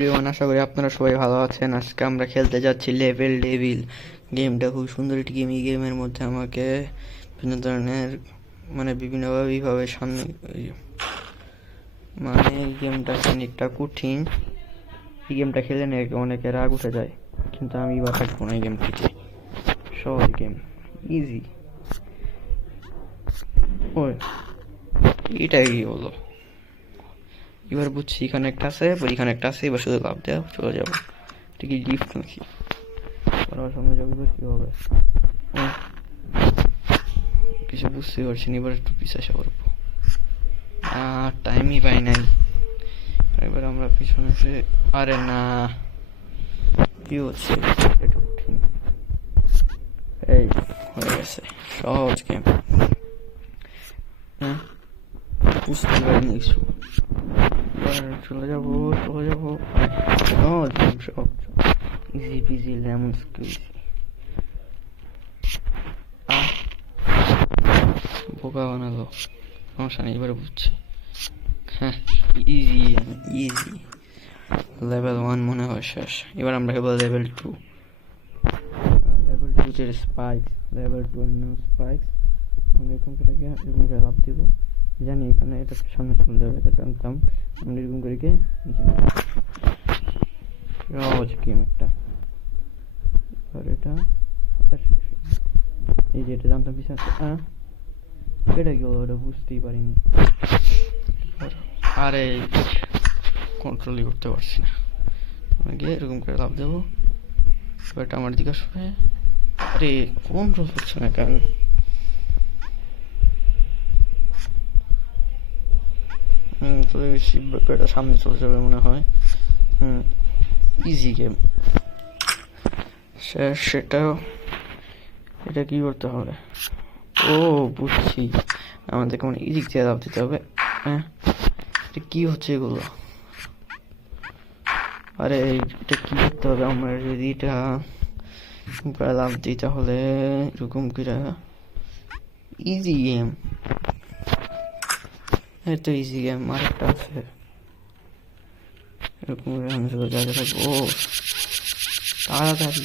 Everyone, আশা করি আপনারা সবাই ভালো আছেন। আজকে আমরা খেলতে যাচ্ছি লেভেল ডেভিল। গেমটা খুব সুন্দর একটি গেম। এই গেমের মধ্যে আমাকে বিভিন্ন ধরনের বিভিন্নভাবে সামনে এই গেমটা খানিকটা কঠিন। এই গেমটা খেলে অনেকে রাগ উঠে যায়, কিন্তু আমি এবার থাকবো না। এই গেমটিতে সহজ গেম, ইজি। ওই এটা কি হলো? এবার বুঝছি এখানে একটা আছে, এখানে একটা আছে। এবার শুধু লাভ দেওয়া চলে যাবো। এটা কি লিফট নাকি? আমার সামনে যাবো, এবার কি হবে কিছু বুঝতে পারছি না। এবার একটু পিছাসা করবো, টাইমই পাই নাই। এবার আমরা পিছনে এসে, আরে না, কি হচ্ছে? এই হয়ে গেছে, সহজ গেম। হ্যাঁ, বুঝতে পারিনি কিছু। চলে যাবো। সহজ গেম, সব ইজি পিজি লেমন স্কুইজি। বোকা বানালো, সমস্যা নেই, এবারে বুঝছি। হ্যাঁ, ইজি ইজি। লেভেল 1 মনে হয় শেষ। এবার আমরা খেলবো লেভেল 2। লেভেল 2 তে স্পাইক, লেভেল 2 এর নাম স্পাইক। আমরা এরকম করে লাভ দিব। জানি এখানে এটা সামনে চলে যাবে, এটা জানতাম। আমরা এরকম করে গিয়ে সহজ গেম একটা। আর এটা এই যে এটা জানতাম পিছনে এটা কি হলো? ওটা বুঝতেই পারিনি। আরে কন্ট্রোলই করতে পারছি না। গিয়ে এরকম করে লাভ দেবো। এটা আমার দিকে আসবে। আরে কন্ট্রোল হচ্ছে না কেন? তো এটা সামনে চলে যাবে মনে হয়। ইজি গেম সেটাও। এটা কি করতে হবে? ও বুঝছি, আমাদেরকে মানে ইদিক দিয়ে লাভ দিতে হবে। হ্যাঁ, এটা কি হচ্ছে এগুলো? আরে এটা কি করতে হবে? আমরা যদি এটা লাভ দিই তাহলে এরকম করে ইজি গেম। তো ইজি গেম আরেকটা আছে, এরকম করে আমি শুধু জায়গা থাকবো। ও তাড়াতাড়ি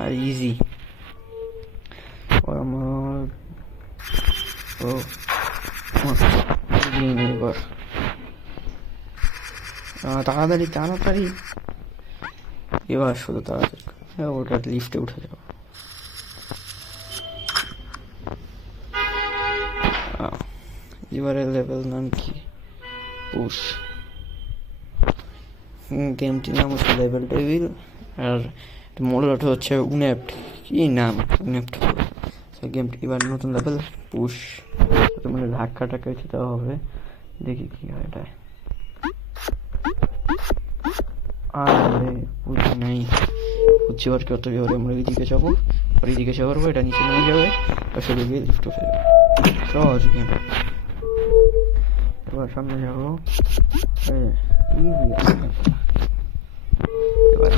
আর ইজি। আমার এবার তাড়াতাড়ি তাড়াতাড়ি, এবার শুধু তাড়াতাড়ি ওটা লিফটে উঠে যাবো। এবারে লেভেল নাম কি? পুশ। গেমটির নাম হচ্ছে লেভেল ডেভিল। আর মডেলটা হচ্ছে উনেপ্ট। কি নাম? উনেপ্ট। গেমটি এবার নতুন লেভেল পুশ। মানে ধাক্কা টাক্কা খেতে হবে। দেখি কি হয় এটা। আরে বুঝি নাই, বুঝছি আর কি হতে হবে। আমরা এইদিকে যাবো, আর এইদিকে যাওয়ার পর এটা নিচে নেমে যাবে, আর সেদিকে গিয়ে লিফট উঠে যাবে। সহজ গেম। এবার সামনে যাবো। এবার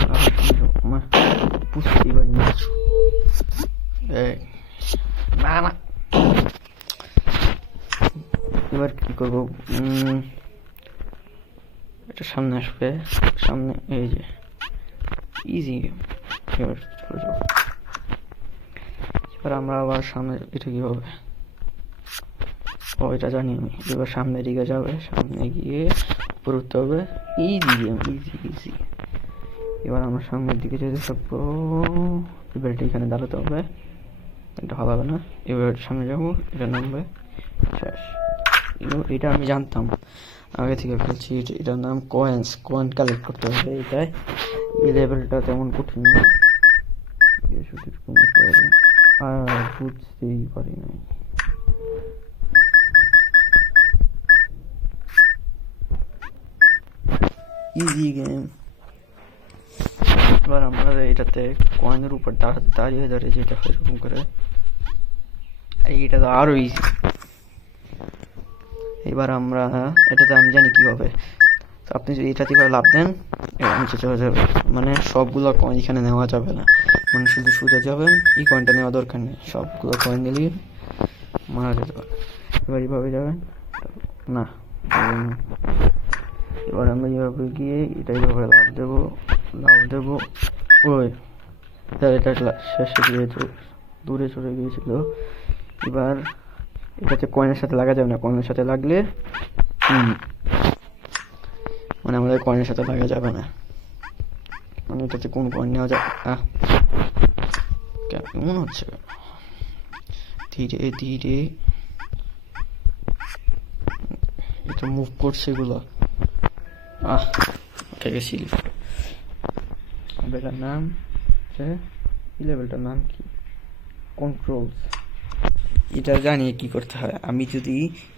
আমরা বুঝতেই পারিনি কিছু। না না, এবার কি করবো? এটা সামনে আসবে, সামনে এই যে ইজি গেম। এবার চলে যাবো। এবার আমরা আবার সামনে, এটা কি হবে? ও এটা জানি আমি। এবার সামনের দিকে যাবে, সামনে গিয়ে উপরে উঠতে হবে। Easy game, easy easy. এবার আমরা সামনের দিকে যেতে থাকবো। এবার এটা এখানে দাঁড়াতে হবে, এটা ভালো হবে না। এবার সামনে যাবো, এটা নামবে, শেষ। এটা আমি জানতাম, আগে থেকে খেলছি। এটার নাম কয়েন্স। কয়েন কালেক্ট করতে হবে এটাই। এই লেভেলটা তেমন কঠিন না, শুধু এরকম করতে হবে। আর বুঝতেই পারি নাই। Easy game. এবার আমরা এটাতে কয়েনের উপর দাঁড়িয়ে দাঁড়িয়ে যেটা হয় এরকম করে। এইটা তো আরো ইজি। এবার আমরা এটাতে আমি জানি কি হবে। আপনি যদি এটাতে লাভ দেন, নিচে চলে যাবে। মানে সবগুলো কয়েন এখানে নেওয়া যাবে না, মানে শুধু সোজা যাবেন। এই কয়েনটা নেওয়া দরকার নেই, সবগুলো কয়েন নিলে মারা যেতে পারে। এবার এইভাবে যাবেন না, এবার আমরা এইভাবে গিয়ে এটা এইভাবে লাভ দেবো। ওই এটা শেষে গিয়ে দূরে চলে গিয়েছিল। এবার এটাতে কয়েনের সাথে লাগা যাবে না, কয়েনের সাথে লাগলে মানে আমাদের কয়েনের সাথে লাগা যাবে না, মানে এটাতে কোন কয়েন নেওয়া যাবে কেমন হচ্ছে। ধীরে ধীরে এটা মুভ করছে এগুলো। উঠে গেছি লিফট। এটার নাম এই লেভেলটার নাম কি? কন্ট্রোলস। এটা জানি কি করতে হয়। আমি যদি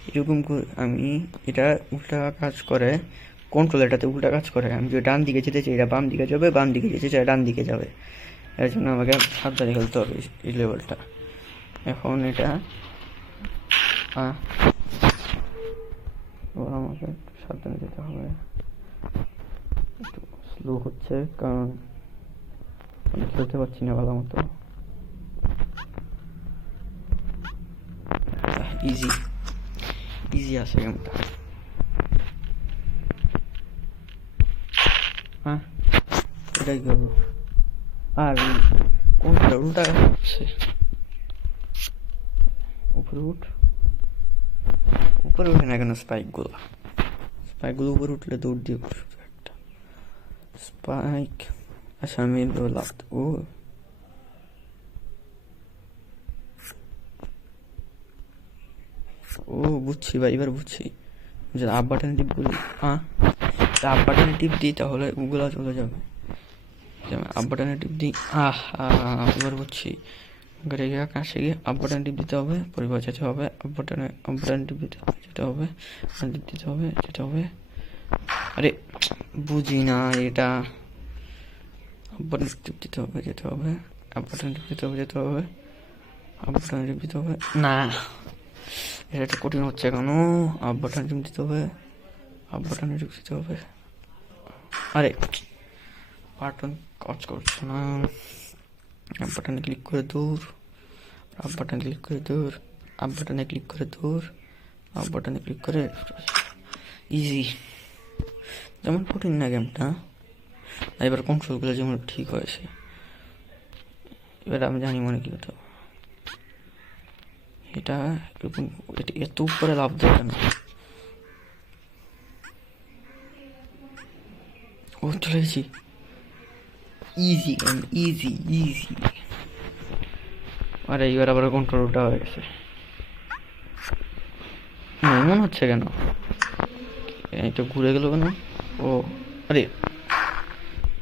এরকম আমি এটা উল্টা কাজ করে, কন্ট্রোল এটাতে উল্টা কাজ করে। আমি যদি ডান দিকে যেতে চাই এটা বাম দিকে যাবে, বাম দিকে যেতে চাই ডান দিকে যাবে। এর জন্য আমাকে সাবধানে খেলতে হবে এই লেভেলটা। এখন এটা আমাকে একটু সাবধানে যেতে হবে। একটু স্লো হচ্ছে কারণ আমি খেলতে পারছি না ভালো মতো। ইজি আছে গেমটা। এটাই করবো। আর কোনটা উল্টা হচ্ছে? উপরে উঠে না কেন? স্পাইকগুলো উপরে উঠলে দৌড় দিয়ে একটা স্পাইক। আচ্ছা আমি বুঝছি ভাই, এবার বুঝছি। যদি আপ বাটনে টিপ করি, আপ বাটনে টিপ দিই তাহলে ওগুলো চলে যাবে। আপ বাটনে টিপ দিই, এবার বুঝছি। কাছে গিয়ে আপ বাটনে টিপ দিতে হবে, পরিবার যেতে হবে, আপ বাটনে টিপ দিতে হবে, যেতে হবে। আরে বুঝি না এটা। আপ বাটনে টিপ দিতে হবে, যেতে হবে, আপ বাটনে টিপ দিতে হবে, যেতে হবে, আপ বাটনে টিপ দিতে হবে। না, এটা একটা কঠিন হচ্ছে কেন? আপ বাটনে টিপ দিতে হবে, আপ বাটনে টিপ দিতে হবে। আরে বাটন কাজ করছে না। আপ বাটনে ক্লিক করে দূর, আপ বাটনে ক্লিক করে দূর, আপ বাটনে ক্লিক করে দূর, আপ বাটনে ক্লিক করে। ইজি, যেমন কঠিন না গেমটা। এবার কন্ট্রোলগুলো যেমন ঠিক হয়েছে। এবার আমি জানি মনে কি হতো। এটা এত উপরে লাভ দেয় কেন? চলে গেছি। Easy game, easy. আরে এবার আবার কন্ট্রোলটা হয়ে গেছে। এমন হচ্ছে কেন? এটা ঘুরে গেল কেন? আরে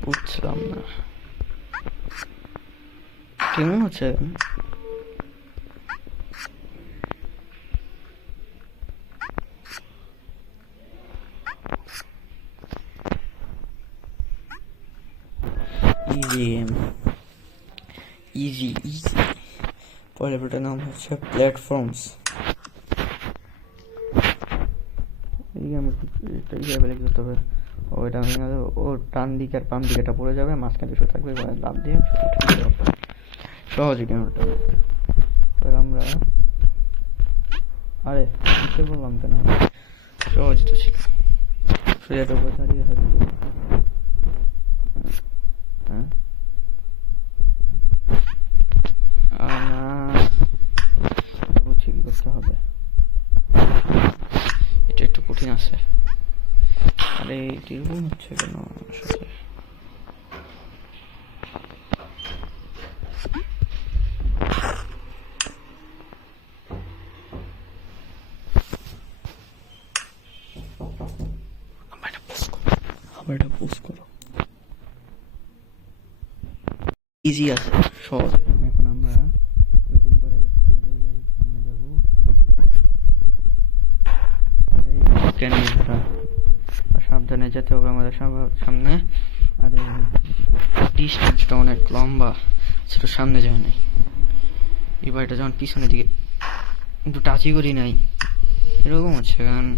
বুঝলাম না কেমন হচ্ছে। ইজি পরের বইটার নাম হচ্ছে প্ল্যাটফর্মস। করতে হবে। ওইটা ও ডান দিকে আর বাম দিকেটা পড়ে যাবে, মাঝখানে শুয়ে থাকবে, লাভ দিয়ে সহজে কেমনটা। এবার আমরা বললাম কেন? সহজ তো ছিল। সোজাটা উপরে দাঁড়িয়ে থাকবে। বুঝছি কি করতে হবে। এটা একটু কঠিন আছে। আরে এরকম হচ্ছে কেন আসলে? এটা পোস্ট করো। ইজি আছে, সহজ। এখন আমরা এরকম করে সামনে যাবো। সাবধানে যেতে হবে আমাদের সামনে। আর ডিস্টেন্সটা অনেক লম্বা, সেটা সামনে যায় নাই। এবার এটা যখন পিছনের দিকে একটু টাচই করি নাই, এরকম হচ্ছে। কারণ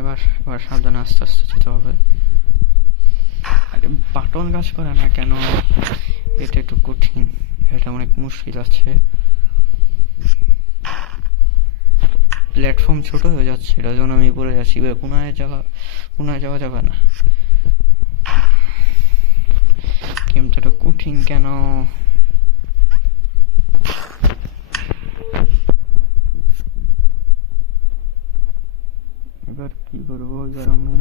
এবার সাবধানে আস্তে আস্তে যেতে হবে। আরে বাটন কাজ করে না কেন? এটা একটু কঠিন, এটা অনেক মুশকিল আছে। প্ল্যাটফর্ম ছোট হয়ে যাচ্ছে, এটার জন্য আমি পড়ে যাচ্ছি। এবার কোনায় যাওয়া যাবে না। গেমটা তো কঠিন কেন? এবার কি করবো? এবার আমি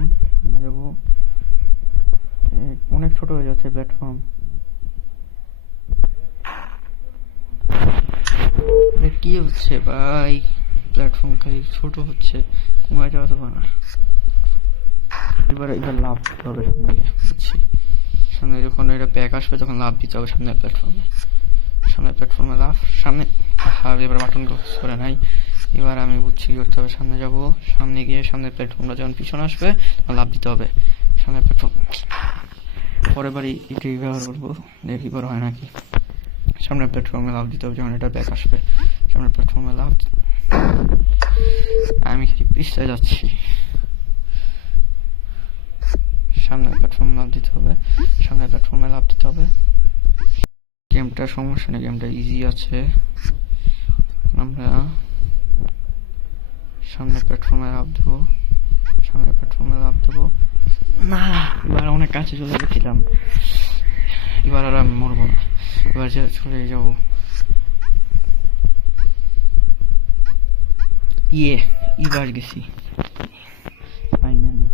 যাবো, অনেক ছোট হয়ে যাচ্ছে প্ল্যাটফর্ম। কি হচ্ছে ভাই, প্ল্যাটফর্ম খালি ছোট হচ্ছে, কোনায় যাওয়া যাবে না। এবার লাভ দিতে হবে সামনে গিয়ে, বুঝছি। সামনে যখন এটা ব্যাক আসবে তখন লাভ দিতে হবে সামনের প্ল্যাটফর্মে লাভ। সামনে এবার বাটন ক্লোজ করে নাই। এবার আমি বুঝছি কি করতে হবে, সামনে যাব, সামনে গিয়ে সামনের প্ল্যাটফর্মটা যখন পিছনে আসবে তখন লাভ দিতে হবে সামনের প্ল্যাটফর্ম। পরের বারই এটি ব্যবহার করবো, দেখি এবার হয় নাকি। সামনের প্ল্যাটফর্মে লাভ দিতে হবে যখন এটা ব্যাক আসবে, সামনের প্ল্যাটফর্মে লাভ। আমি খালি পিছলে যাচ্ছি। সামনের প্ল্যাটফর্মে লাভ দিতে হবে, সামনের প্ল্যাটফর্মে লাভ দিতে হবে। গেমটা সমস্যা নেই, গেমটা ইজি আছে। আমরা সামনের প্ল্যাটফর্মে লাভ দেবো, সামনের প্ল্যাটফর্মে লাভ দেবো না। এবার অনেক কাছে চলে গেছিলাম, এবার আর আমি মরবো না, এবার চলে যাবো। এবার গেছি ফাইনালি।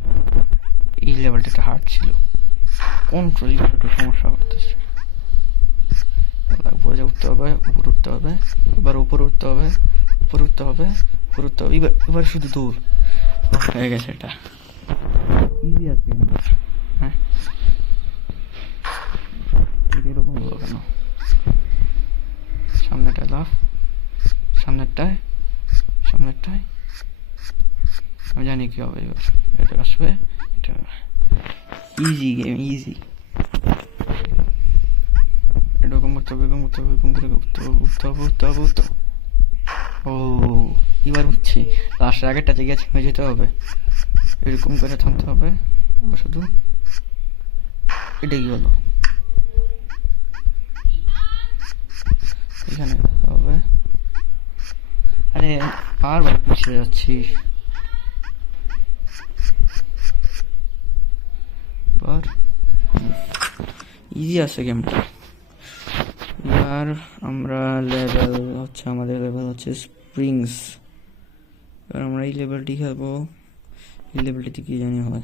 এই লেভেলটা একটা হার্ড ছিল, কন্ট্রোল একটু সমস্যা করতেছে। উপরে উঠতে হবে, উপরে উঠতে হবে, এবার উপরে উঠতে হবে, উপরে উঠতে হবে, উপরে উঠতে হবে। এবার শুধু দৌড় হয়ে গেছে। এটা ইজি আছে। হ্যাঁ, এরকম হলো কেন? সামনেটায় লাভ, সামনেরটায় আমি জানি কি হবে। এবার এটা আসবে, এটা ইজি গেম, ইজি। এরকম করতে হবে, উঠতে হবে। ও এবার বুঝছি, লাস্টের আগেরটা জায়গায় থেমে যেতে হবে, এরকম করে থামতে হবে। এবার শুধু এটা কি হলো, এখানে হবে। আরে বারবার পিছিয়ে যাচ্ছি। ইজি আছে গেমটা। এবার আমরা আমাদের লেভেল হচ্ছে স্প্রিংস। এবার আমরা এই লেভেলটি খেলবো। এই লেভেলটিতে কি জানি হয়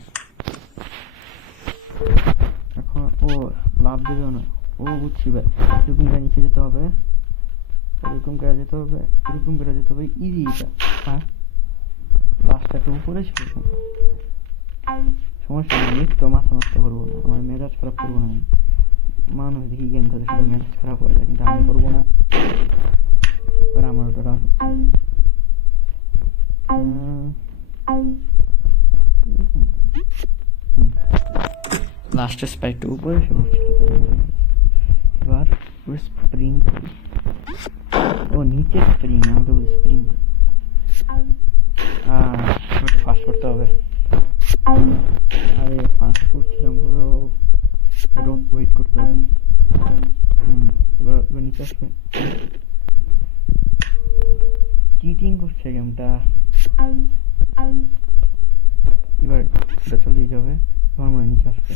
এখন। ও লাভ দেবে না, ও বুঝছি ভাই। এরকম করে নিচে যেতে হবে, এরকম করে যেতে হবে, এরকম করে যেতে হবে। ইজি এটা। হ্যাঁ, লাস্টটা একটু উপরে ছিল। সমস্যা নেই, একটু মাথা নষ্ট করবো না, আমার মেজাজ খারাপ করবো না। মানুষ দেখি গেম খেলে শুধু মেজাজ খারাপ হয়ে যায়, কিন্তু আমি করবো না। এবার আমার ওটা রাগ হচ্ছে। লাস্টের স্পাইকটা উপরে এসে পড়ছিল। এবার স্প্রিং, ও নিচে স্প্রিং, আমাকে স্প্রিং ফাস্ট করতে হবে। আরে ফাস্ট করছিলাম পুরো, ওয়েট করতে হবে। এবার নিচে আসবে। চিটিং করছে গেমটা। এবার এটা চলেই যাবে, তোমার মনে নিচে আসবে।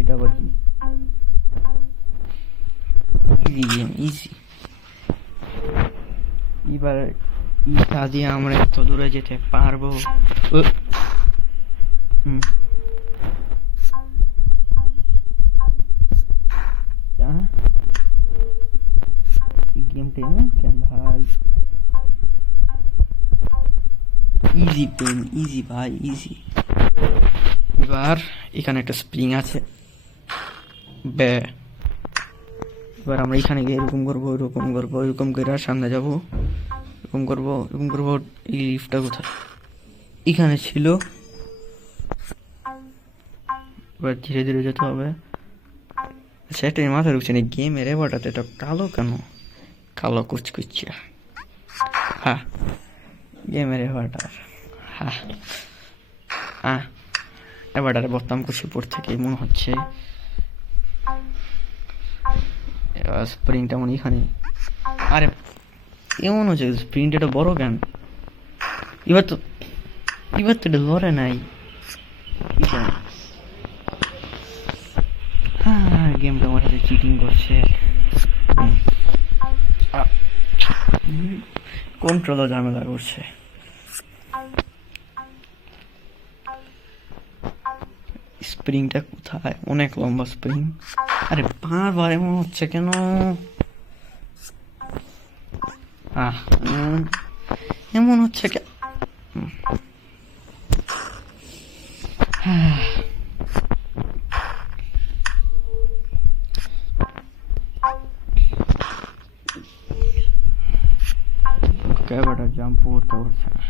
এটা আবার কি? Easy game, easy. এবার ইটা দিয়ে আমরা এত দূরে যেতে পারবো? গেমটা এমন কেন ভাই? ইজি পেন, ইজি ভাই, ইজি। এবার এখানে একটা স্প্রিং আছে। এবার আমরা এখানে গিয়ে এরকম করবো, এরকম করে সামনে যাবো, এরকম করবো। এই লিফটটা কোথায়? এখানে ছিল। এবার ধীরে ধীরে যেতে হবে। আচ্ছা, একটা মাথায় ঢুকছে না, গেমের এবারটাতে এটা কালো কেন? কালো কুচকুচিয়া। হ্যাঁ, গেমের এবারটা। এবারটারে বর্তাম করছি উপর থেকে মনে হচ্ছে। স্প্রিংটা মনে এখানে। আরে এমন হচ্ছে স্প্রিংটা বড় কেন? এবার তো এটা লড়ে নাই। হ্যাঁ, গেমটা আমার সাথে চিটিং করছে। কন্ট্রোলও ঝামেলা করছে। স্প্রিংটা কোথায়? অনেক লম্বা স্প্রিং। আরে বারবার এমন হচ্ছে কেন? এমন হচ্ছে কেন? ক্যাবেটা জাম্প করতে পারছে না।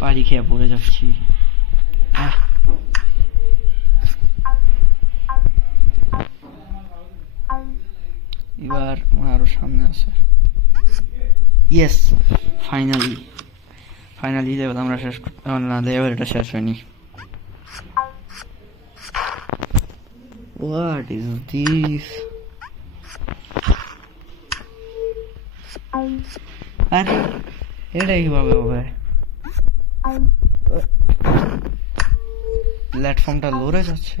বাড়ি খেয়ে পড়ে যাচ্ছি। এবার আরো সামনে আছে। ইয়েস, ফাইনালি লেভেল আমরা শেষ করতে। না, লেভেল এটা শেষ হয়নি। What is this? আরে এটা কিভাবে হবে? প্ল্যাটফর্মটা লড়ে যাচ্ছে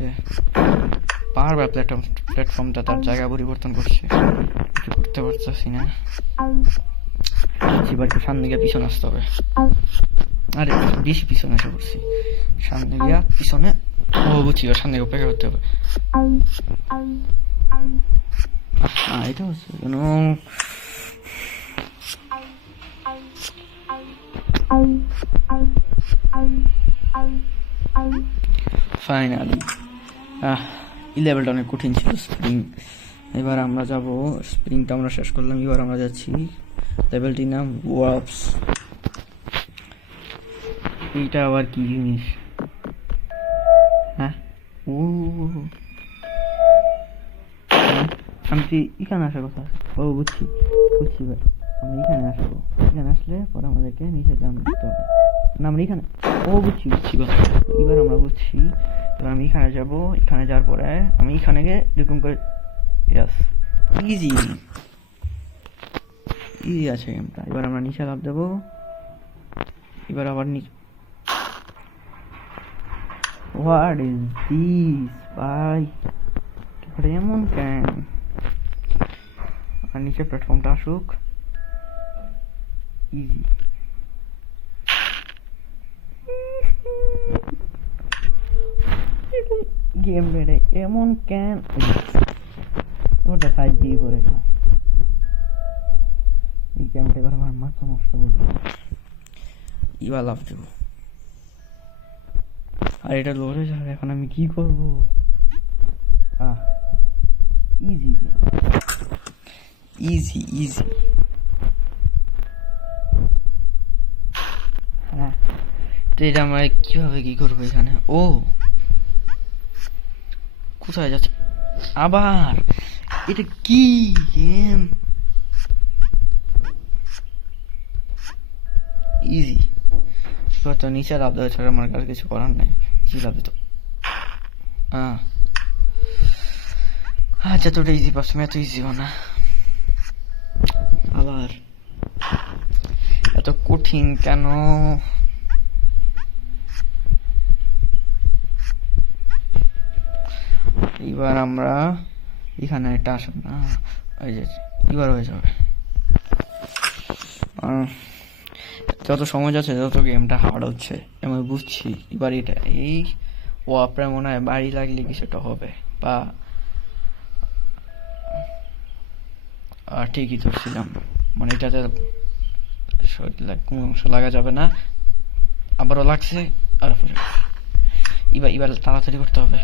বারবার। প্ল্যাটফর্মটা তার জায়গা পরিবর্তন করছে, কিছু করতে পারতেছি না। এবার একটু সামনে গিয়ে পিছনে আসতে হবে। আরে বেশি পিছনে এসে পড়ছি। সামনে গিয়া পিছনে, বুঝছি, সামনে গিয়ে অপেক্ষা করতে হবে। এটা হচ্ছে কেন? ফাইনালি এই লেভেলটা অনেক কঠিন ছিল, স্প্রিং। এবার আমরা যাব, স্প্রিংটা আমরা শেষ করলাম। এবার আমরা যাচ্ছি লেভেলটির নাম ওয়ার্পস। এইটা আবার কি জিনিস? হ্যাঁ, ও আমি কি এখানে আসার কথা? ও বুঝছি ভাই, আমরা এখানে আসবো। এখানে আসলে পরে আমাদেরকে নিচে জাম্প দিতে হবে না। আমরা এখানে, বুঝছি ভাই, এবার আমরা বুঝছি। এবার আমি এখানে যাব। এখানে যাওয়ার পরে আমি এখানে গিয়ে এরকম করে, ইয়াস, ইজি আছে গেমটা। এবার আমরা নিচে লাভ দেবো। এবার আবার নিচে। হোয়াট ইজ দিস ভাই? এমন কেন? আর নিচে প্ল্যাটফর্মটা আসুক। ইজি। গেম বেড়ে এমন কেন? ওটা সাইড দিয়ে পড়ে গেল। এই গেমটা এবার আমার মাথা নষ্ট করবে। এবার লাভ দেবো। আর এটা লড়ে যাবে। এখন আমি কি করব? Easy easy. হ্যাঁ, তো এটা আমরা কিভাবে কি করবো এখানে? কোথায় যাচ্ছে আবার? এটা কি গেম? ইজি। তো নিচে লাভ দেওয়া ছাড়া আমার কাছে কিছু করার নাই। ইজি লাভ দিত। যতটা ইজি পাচ্ছি এত ইজিও না। আবার এত কঠিন কেন? এবার আমরা এখানে একটা আসুন না, এই যে এবার হয়ে যাবে। যত সময় যাচ্ছে তত গেমটা হার্ড হচ্ছে, আমি বুঝছি। এবার এটা এই আপনার মনে হয় বাড়ি লাগলে কিছুটা হবে, বা ঠিকই তো ছিলাম। মানে এটাতে কোনো অংশ লাগা যাবে না। আবারও লাগছে, আর এবার তাড়াতাড়ি করতে হবে।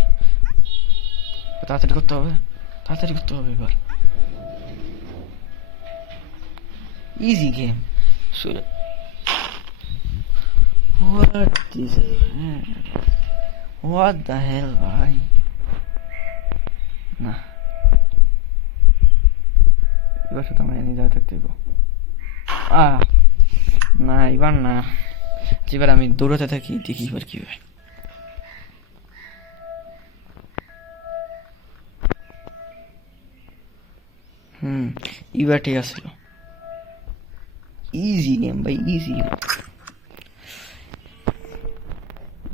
এবার easy game. What the hell ভাই? না, এবার শুধু আমরা এনে যাওয়া থাকতে না, এবার না। এবার আমি দৌড়াতে থাকি, দেখি এবার কি হয়। এবার ঠিক আছে। ইজি গেম ভাই, ইজি।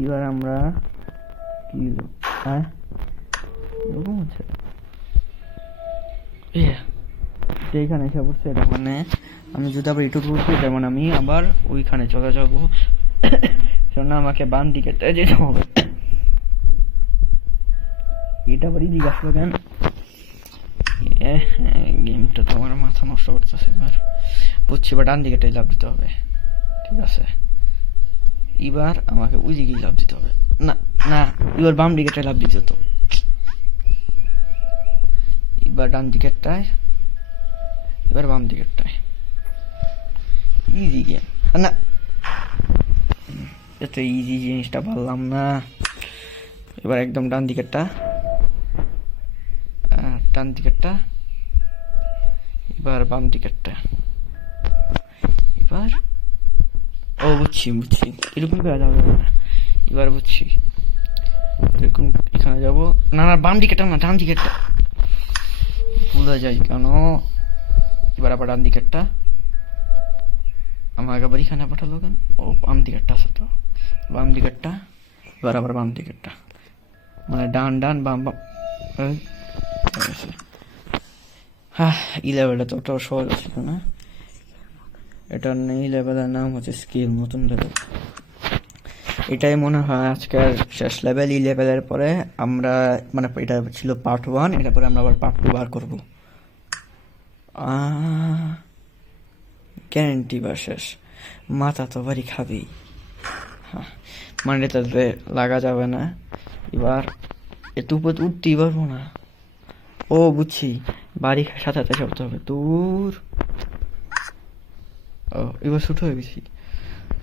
এবার আমরা কি হ্যাঁ এরকম হচ্ছে এইখানে এসে পড়ছে। এটা মানে আমি যদি আবার একটু ঘুরছি, যেমন আমি আবার ওইখানে চলে যাবো, শোনা আমাকে বাম দিকে যেতে হবে। এটা আবার জিজ্ঞাসা করেন, গেমটা তো আমার মাথা নষ্ট করতেছে। এবার বুঝছি, বা ডান দিকেটাই লাভ দিতে হবে, ঠিক আছে। এবার আমাকে ওই দিকেই লাভ দিতে হবে, না না, এবার বাম দিকেটাই লাভ দিতে হতো। এবার ডান দিকেরটায়, এবার বাম দিকেরটায়। ইজি গেম না, এত ইজি জিনিসটা পারলাম না। এবার একদম ডান দিকেরটা, ডান দিকেরটা, এবার বাম দিকেরটা। এবার ও বুঝছি বুঝছি, এরকম করা যাবে না। এবার বুঝছি, এরকম এখানে যাবো, না না বাম দিকেরটা না, ডান দিকেরটা ভুলে যাই কেন। এবার আবার ডান দিকেরটা, আমাকে আবার এখানে পাঠালো কেন? ও বাম দিকেরটা আছে তো, বাম দিকেরটা, এবার আবার বাম দিকেরটা, মানে ডান ডান বাম বাম। হ্যাঁ, ই লেভেলটা তো ওটা সহজ ছিল না। এটার এই লেভেলের নাম হচ্ছে স্কিল, নতুন লেভেল। এটাই মনে হয় আজকের শেষ লেভেল। ই লেভেলের পরে আমরা, মানে এটা ছিল পার্ট 1, এটার পরে আমরা আবার পার্ট 2 বার করবো। গ্যারেন্টি বা শেষ, মাথা তো বাড়ি খাবেই। হ্যাঁ, মানে এটাতে লাগা যাবে না। এবার এত উপর উঠতেই পারবো না। ও বুঝছি, বাড়ি সাথে সাথে করতে হবে। দূর, ও এবার ছোট হয়ে গেছি,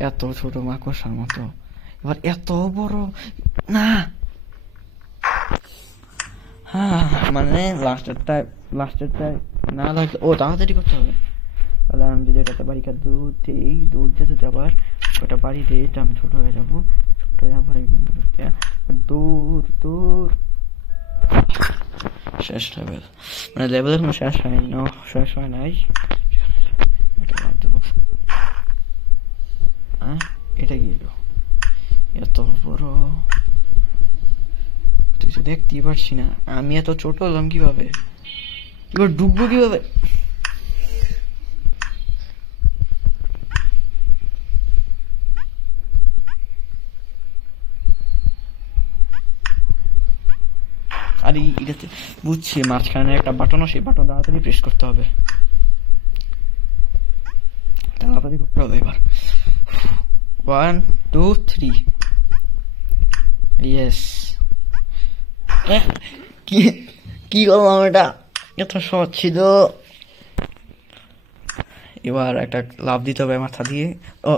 এত ছোট মাকড়সার মতো। এবার এত বড় না, হ্যাঁ মানে লাস্টেরটায় না লাগলে, ও তাড়াতাড়ি করতে হবে। তাহলে আমি যদি এটাতে বাড়ি কাজ দূর যেতে আবার ওটা বাড়ি দিয়ে আমি ছোট হয়ে যাবো, ছোট হয়ে যাবো দূর দূর। শেষ লেভেল, মানে লেভেল এখন শেষ হয় নাই। এটা বাদ দেবো। এটা কি এত বড়, তুই তো দেখতেই পারছি না। আমি এত ছোট হলাম কিভাবে? এবার ডুববো কিভাবে? আর এটাতে বুঝছি, মাঝখানে একটা বাটন, সেই বাটন তাড়াতাড়ি প্রেস করতে হবে, তাড়াতাড়ি করতে হবে। এবার 1 2 3, ইয়েস। কি কি করলাম এটা? এত সহজ ছিল। এবার একটা লাভ দিতে হবে মাথা দিয়ে। ও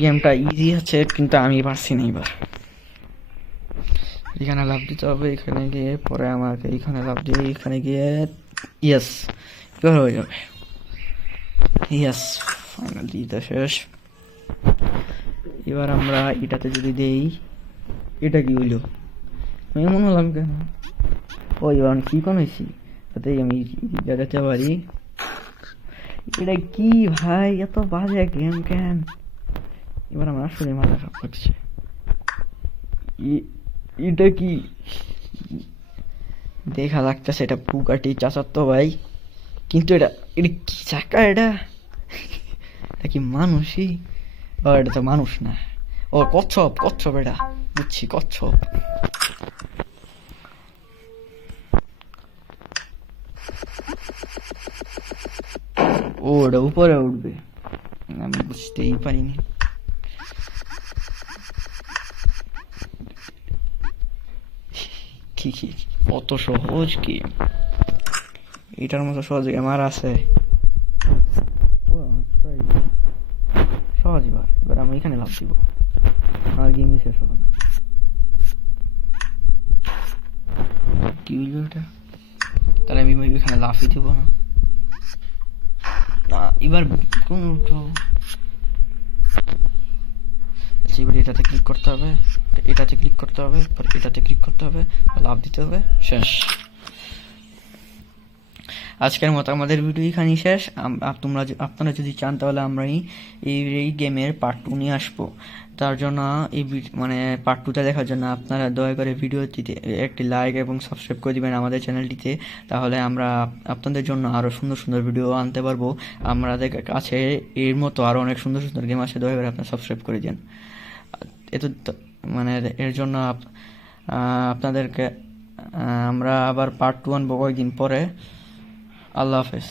গেমটা ইজি আছে, কিন্তু আমি পারছি না। এবার এখানে লাভ দিতে হবে, এখানে গিয়ে পরে আমাকে এখানে লাভ দিয়ে এখানে গিয়ে, ইয়েস, এবার হয়ে যাবে। ইয়েস, ফাইনালি তো শেষ। এবার আমরা এটাতে যদি দেই, এটা কি হইলো? আমি এমন হলাম কেন? ও এবার কি কোন হয়েছি, তাতেই আমি দেখাতে পারি। এটা কি ভাই, এত বাজে গেম কেন? এবার আমার আসলে মাথা খারাপ করছে। এটা কি দেখা লাগতেছে? এটা বুগাটি চাচাতো ভাই, কিন্তু এটা এটা কি চাকা? এটা কি মানুষই? ও এটা তো মানুষ না, ও কচ্ছপ, কচ্ছপ এটা বুঝছি, কচ্ছপ। ও ওটা উপরে উঠবে, আমি বুঝতেই পারিনি। কি কত সহজ গেম, এটার মতো সহজ গেম আর আছে? সহজ। এবার আমি এখানে লাভ দিব, আর গেমই শেষ হবে না। কি হইলো এটা? তাহলে আমি এখানে লাফই দিব না। এবার কোন উঠো? এবার এটাতে ক্লিক করতে হবে, এটাতে ক্লিক করতে হবে, এটাতে ক্লিক করতে হবে, লাভ দিতে হবে, শেষ। আজকের মতো আমাদের ভিডিও এখানেই শেষ। আপনারা যদি চান তাহলে আমরা এই গেমের পার্ট 2 নিয়ে আসবো। তার জন্য মানে পার্ট 2টা দেখার জন্য আপনারা দয়া করে ভিডিওটিতে একটি লাইক এবং সাবস্ক্রাইব করে দিবেন আমাদের চ্যানেলটিতে। তাহলে আমরা আপনাদের জন্য আরও সুন্দর সুন্দর ভিডিও আনতে পারবো। আমাদের কাছে এর মতো আরও অনেক সুন্দর সুন্দর গেম আছে, দয়া করে আপনারা সাবস্ক্রাইব করে দিন। মানে এর জন্য আপনাদেরকে আমরা আবার পার্ট 2 আনবো কয়েকদিন পরে। আল্লাহ হাফেজ।